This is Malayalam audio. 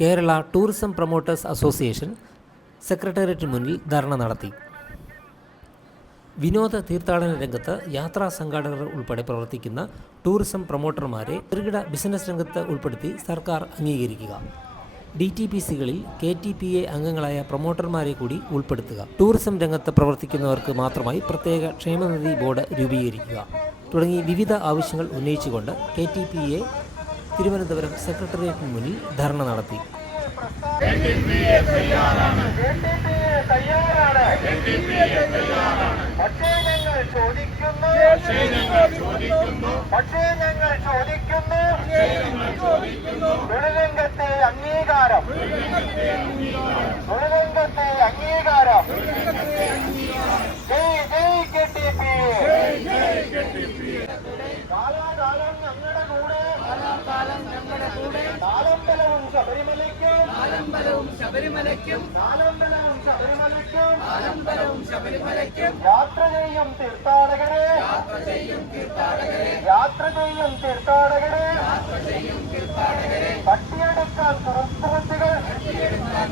കേരള ടൂറിസം പ്രൊമോട്ടേഴ്സ് അസോസിയേഷൻ സെക്രട്ടേറിയറ്റിന് മുന്നിൽ ധർണ നടത്തി. വിനോദ തീർത്ഥാടന രംഗത്ത് യാത്രാ സംഘാടകർ ഉൾപ്പെടെ പ്രവർത്തിക്കുന്ന ടൂറിസം പ്രൊമോട്ടർമാരെ ചെറുകിട ബിസിനസ് രംഗത്ത് ഉൾപ്പെടുത്തി സർക്കാർ അംഗീകരിക്കുക. ഡി ടി പി സികളിൽ കെ ടി പി എ അംഗങ്ങളായ പ്രൊമോട്ടർമാരെ കൂടി ഉൾപ്പെടുത്തുക. ടൂറിസം രംഗത്ത് പ്രവർത്തിക്കുന്നവർക്ക് മാത്രമായി പ്രത്യേക ക്ഷേമനിധി ബോർഡ് രൂപീകരിക്കുക. തുടങ്ങി വിവിധ ആവശ്യങ്ങൾ ഉന്നയിച്ചുകൊണ്ട് K T P A Thiruvananthapuram സെക്രട്ടേറിയറ്റിന് മുന്നിൽ ധർണ നടത്തി ചോദിക്കുന്നു ചോദിക്കുന്നു അംഗീകാരം അംഗീകാരം ജയ് ജയ് കെ ടി പി കാലാകാലം ഞങ്ങളുടെ കൂടെ. നാലമ്പലവും ശബരിമലയ്ക്കും. ആലംബരവും ശബരിമലയ്ക്കും. നാലമ്പലവും ശബരിമലയ്ക്കും. ആലംബരവും ശബരിമലയ്ക്കും. യാത്ര ചെയ്യും തീർത്ഥാടകരെ. യാത്ര ചെയ്യും തീർത്ഥാടകരെ. യാത്ര ചെയ്യും തീർത്ഥാടകരെ. യാത്ര ചെയ്യും തീർത്ഥാടകരെ. സുഹൃത്തുക്കൾ തട്ടിയെടുക്കാൻ